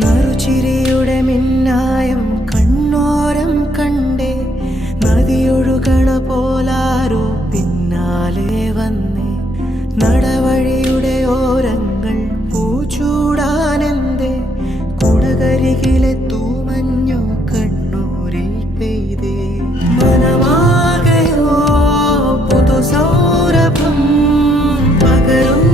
നറുചിരിയുടെ മിന്നായം കണ്ണോരം കണ്ടേ, നദിയൊഴുകണ പോലാരോ പിന്നാലെ വന്നേ. നടവഴിയുടെ ഓരങ്ങൾ പൂച്ചൂടാനെന്തേ, കുടകരികിലെ തൂമഞ്ഞു കണ്ണൂരിൽ പെയ്തേ. മനമാകയോ പുതുസൗരഭം പകരും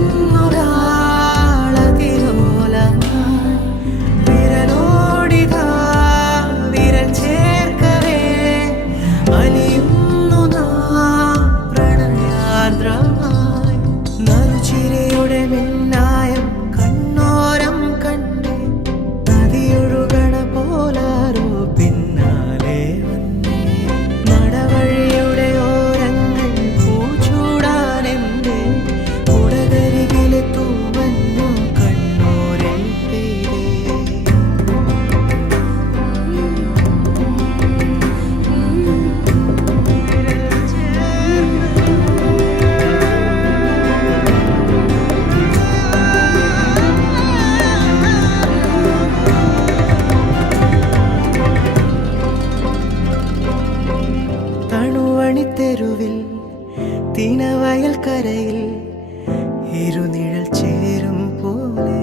തെരുവിൽ തിനവയൽ കരയിൽ ഇരുനിഴൽ ചേരും പോലെ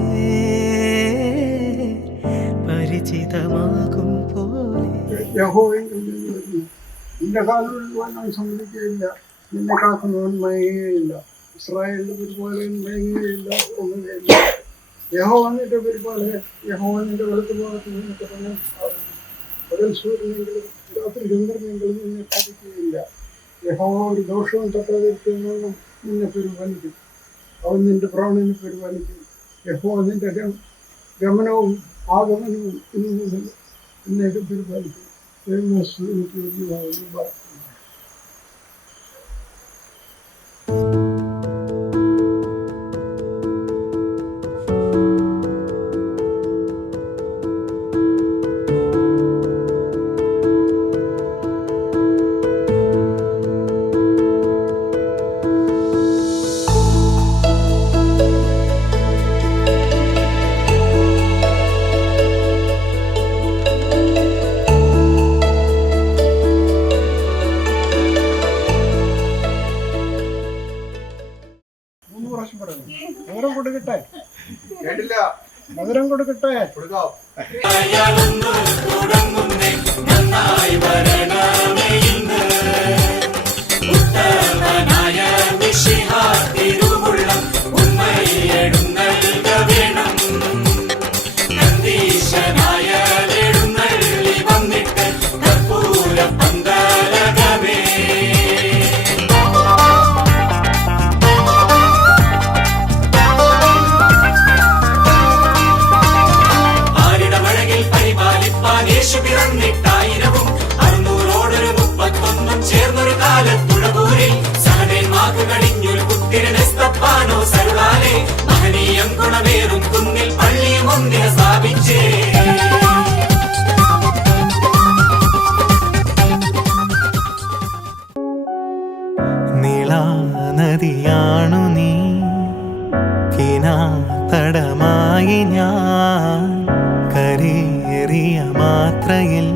പരിചിതമാകും പോലെ. നിന്റെ കാലുകൾ ഞാൻ സമ്മതിക്കുകയില്ല, നിന്നെ കാക്കുന്നവൻ മയങ്ങുകയില്ല, ഇസ്രായേലിന്റെ ഒരുപോലെ മയങ്ങുകയില്ല, ഒന്നുകയില്ല. യഹോവ നിന്റെ പരിപാലെ, യഹോവ നിന്റെ വലത്ത് ഭാഗത്ത് നിന്നിട്ട് തന്നെ പകൽ സൂര്യനെങ്കിലും രാത്രി ചന്ദ്രനെങ്കിലും നിന്നെ സാധിക്കുകയില്ല. യഹോവ ഒരു ദോഷവും തട്ടാതിരിക്കുന്നവനും നിന്നെ പരിപാലിക്കും, അവൻ നിന്റെ പ്രാണനെ പരിപാലിക്കും. യഹോവ നിന്റെ ഗമനവും ആഗമനവും ഇന്നു മുതൽ എന്നേക്കും പരിപാലിക്കും. എനിക്ക് വലിയ മധുരം കൊടുക്കട്ടെ, മധുരം കൊടുക്കട്ടെ. നദിയാണു നീ, കിനാതടമായി ഞാൻ, കരേറിയ മാത്രയിൽ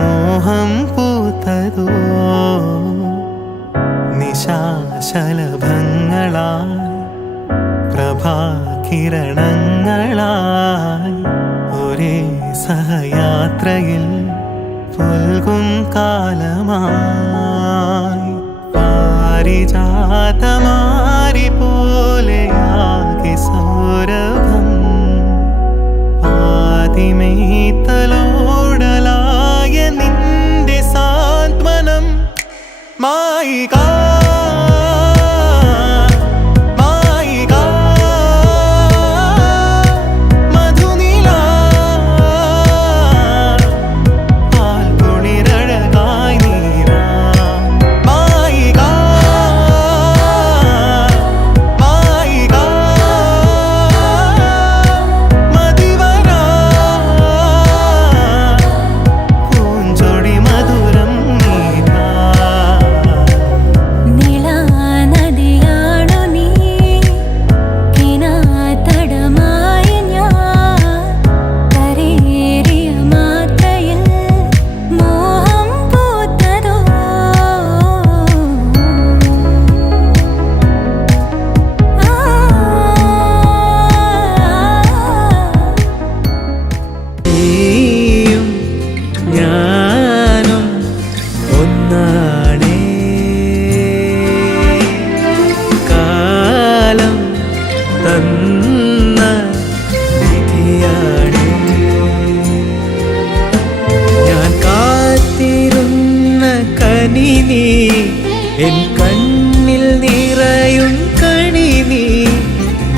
മോഹം പൂത്തതോ, നിശാശലഭങ്ങളായി പ്രഭാകിരണങ്ങളായി ഒരേ സഹയാത്രയിൽ പുൽകും കാലമായി. പാരിജാതമാരി പോലെയാകെ സൗരഭം, ആദിമേത്തലോടലായ നിന്റെ സാന്ത്വനം മായിക. എൻ കണ്ണിൽ നിറയും കണി നീ,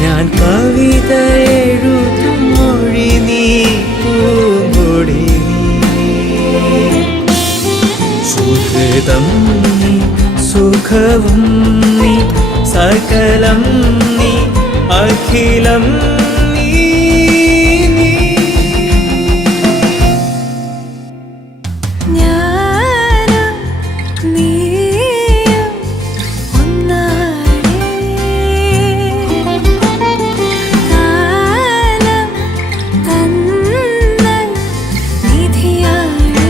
ഞാൻ കവിത എഴുതും മൊഴി നീ, പൂങ്കൊടി നീ. സുഹൃതം നീ, സുഖവും നീ, സകലം നീ, അഖിലം നീ, നീ. ഞാനും നീയും ഒന്നാടേ, കാലം തന്ന നിധിയാടേ.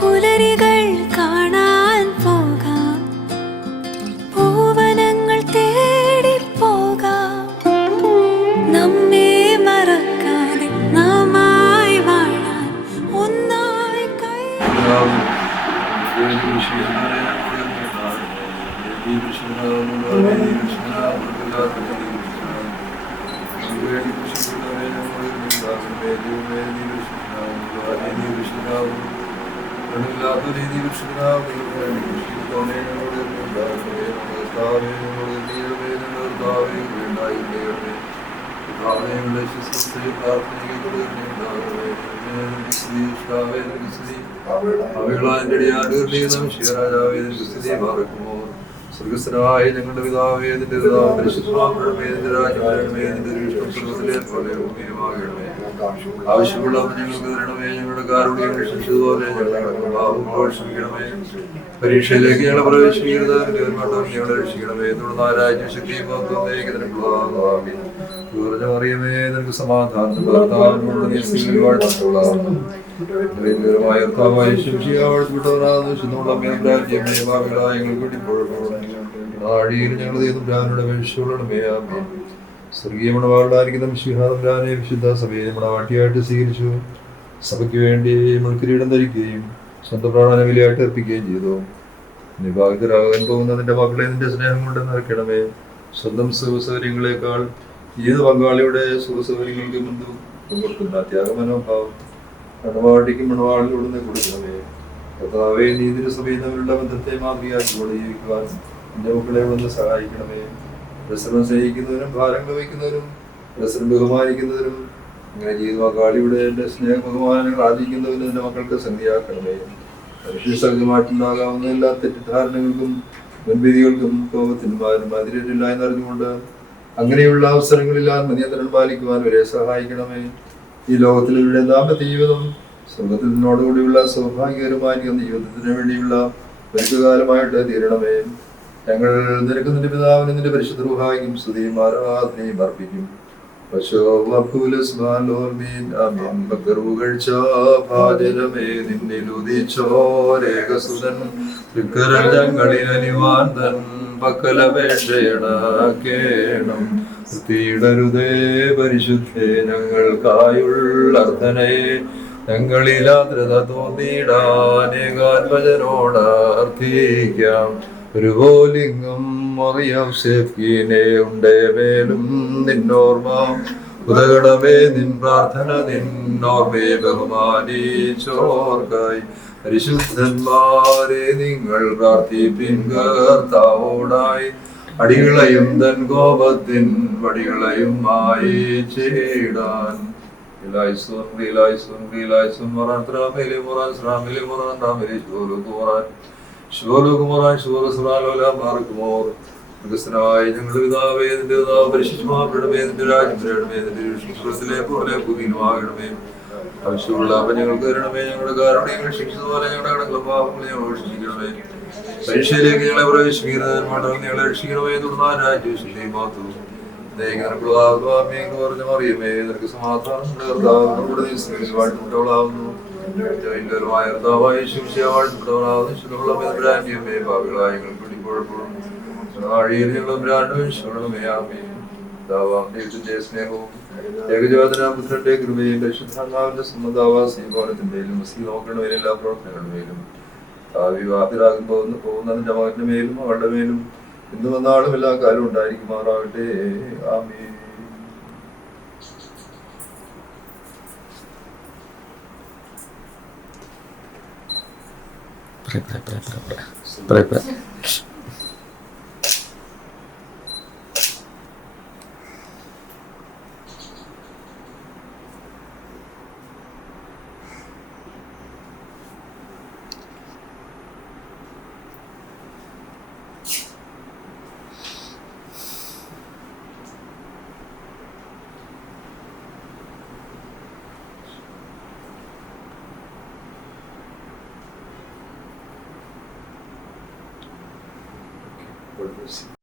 പുലരികൾ കാണാൻ പോകാം, പൂവനങ്ങൾ തേടിപ്പോകാം, നമ്മെ മറക്കാതെ നാമായി വാഴാൻ ഒന്നായി കൈ. സ്വർഗസ്ഥനായ ഞങ്ങളുടെ പിതാവേ, നിന്റെ നാമം പരിശുദ്ധമാക്കണമേ, നിന്റെ രാജ്യം വരണമേ, നിന്റെ ഇഷ്ടം സ്വർഗ്ഗത്തിലെ പോലെ ഭൂമിയിലുമാകണമേ. ആവശ്യമുള്ളവർ ഞങ്ങൾക്ക് തരണമേ, ഞങ്ങളുടെ കാരുണ്യം രക്ഷിച്ചതുപോലെ ഞങ്ങളുടെ പാപങ്ങളോട് ക്ഷമിക്കണമേ. പരീക്ഷയിലേക്ക് ഞങ്ങളെ പ്രവേശിക്കരുത്, ഞങ്ങളെ രക്ഷിക്കണമേ. തുടർന്ന് രാജ്യം ശക്തിയും അറിയമേ, നിനക്ക് സമാധാനം സ്വർഗീയ മണവാളായിരിക്കുന്ന മിശിഹായെ വിശുദ്ധ സഭയെ മണവാട്ടിയായിട്ട് സ്വീകരിച്ചു. സഭയ്ക്ക് വേണ്ടി മുൾക്കിരീടം ധരിക്കുകയും സ്വന്തം പ്രാണനെ വിലയായിട്ട് അർപ്പിക്കുകയും ചെയ്തു. നിഭാഗിതരാകാൻ പോകുന്ന നിന്റെ മക്കളെ നിന്റെ സ്നേഹം കൊണ്ട് നിറയ്ക്കണമേ. സ്വന്തം സുഖസൗകര്യങ്ങളെക്കാൾ ഏത് പങ്കാളിയുടെ സുഖസൗകര്യങ്ങൾക്ക് മുൻപ് കൊടുക്കുന്ന ത്യാഗമനോഭാവം മണവാട്ടിക്കും മണവാളിലൂടെ കൊടുക്കണമേ. കർത്താവേ, നീതിന്റെ സഭയിൽ തമ്മിലുള്ള ബന്ധത്തെ മാതൃകയാക്കിക്കൊണ്ട് ജീവിക്കുവാൻ എന്റെ മക്കളെ ഒന്ന് സഹായിക്കണമേ. പ്രസരം സ്നേഹിക്കുന്നവരും ഭാരങ്ങൾ വയ്ക്കുന്നവരും പ്രസരം ബഹുമാനിക്കുന്നവരും ഇങ്ങനെ ജീവിത പങ്കാളിയുടെ എന്റെ സ്നേഹ ബഹുമാനങ്ങൾ ആർജിക്കുന്നവരും എന്റെ മക്കൾക്ക് സംഖ്യയാക്കണമേ. മനുഷ്യ സഹജമായിട്ടുണ്ടാകാവുന്ന എല്ലാ തെറ്റിദ്ധാരണകൾക്കും മുൻവിധികൾക്കും കോപത്തിനും അതിരില്ല എന്നറിഞ്ഞുകൊണ്ട് അങ്ങനെയുള്ള അവസരങ്ങളിൽ നിയന്ത്രണം പാലിക്കുവാൻ വരെ സഹായിക്കണമേ. ഈ ലോകത്തിലുള്ള ദാമ്പത്യ ജീവിതം സ്വർഗത്തിൽ നിന്നോടുകൂടിയുള്ള സൗഭാഗ്യകരമായിരിക്കുന്ന ജീവിതത്തിന് വേണ്ടിയുള്ള ദീർഘകാലമായിട്ട് തീരണമേ. ഞങ്ങൾ നിനക്ക് നിന്റെ പിതാവിനും നിന്റെ പരിശുദ്ധ റൂഹായിക്കും സ്തുതിയും ആരാധനയും അർപ്പിക്കും. പരിശുദ്ധേ, ഞങ്ങൾക്കായുള്ള അർത്ഥനയെ ഞങ്ങളിലാദ്രത തോന്നിയിടാനേകാത്മജനോട് അർത്ഥിക്കാം. ഒരു പോലിംഗം മറിയാവ്സേഫീനെ ഉണ്ടേ മേലും നിന്നോർമ്മ ഉദകടമേ. നിൻ പ്രാർത്ഥന നിന്നോർമ്മയെ ബഹുമാനിച്ചോർക്കായി പരിശുദ്ധന്മാരെ നിങ്ങൾ പ്രാർത്ഥിപ്പിൻ കർത്താവോടായി. അടികളെയും തൻ കോപത്തിൻ വടികളെയും മായിച്ചിടാൻ. ഞങ്ങളുടെ പിതാവേ, നിന്റെ പരിശുദ്ധമാക്കണമേ, നിന്റെ രാജ്യം വരണമേ, നിന്റെ വിശ്വാസത്തിലെ പോലെ ഭൂമിയിലുമാകണമേ. ആവശ്യമുള്ള ഞങ്ങൾക്ക് തരണമേ, ഞങ്ങളുടെ കാരുണ്യം രക്ഷിച്ചതുപോലെ ഞങ്ങളുടെ കടങ്ങളും പാപങ്ങളെ ഞങ്ങൾ രക്ഷിക്കണമേ. പരീക്ഷയിലേക്ക് ഞങ്ങളെ പ്രവേശിക്കരുത്, ഞങ്ങളെ രക്ഷിക്കണമേ. തുടർന്ന് രാജ്യം ശുദ്ധിയും മാത്രം പറഞ്ഞ അറിയമേ, നിനക്ക് സമാധാനം വാഴ്ത്തപ്പെട്ടവളാവുന്നു. സ്നേഹവും ഏകജാതനാപുത്രന്റെ കൃപയും പരിശുദ്ധാത്മാവിന്റെ സമ്മതാവാസീകരണത്തിന്റെയും നോക്കണവരും എല്ലാ പ്രവർത്തനങ്ങളുമേലും വിവാഹിതരാകും പോകുന്നതിന്റെ മകന്റെ മേലും അവളുടെ മേലും ഇന്ന് വന്നാളും എല്ലാ കാലവും ഉണ്ടായിരിക്കുമാറാകട്ടെ. ആമേൻ. Pray. God bless you.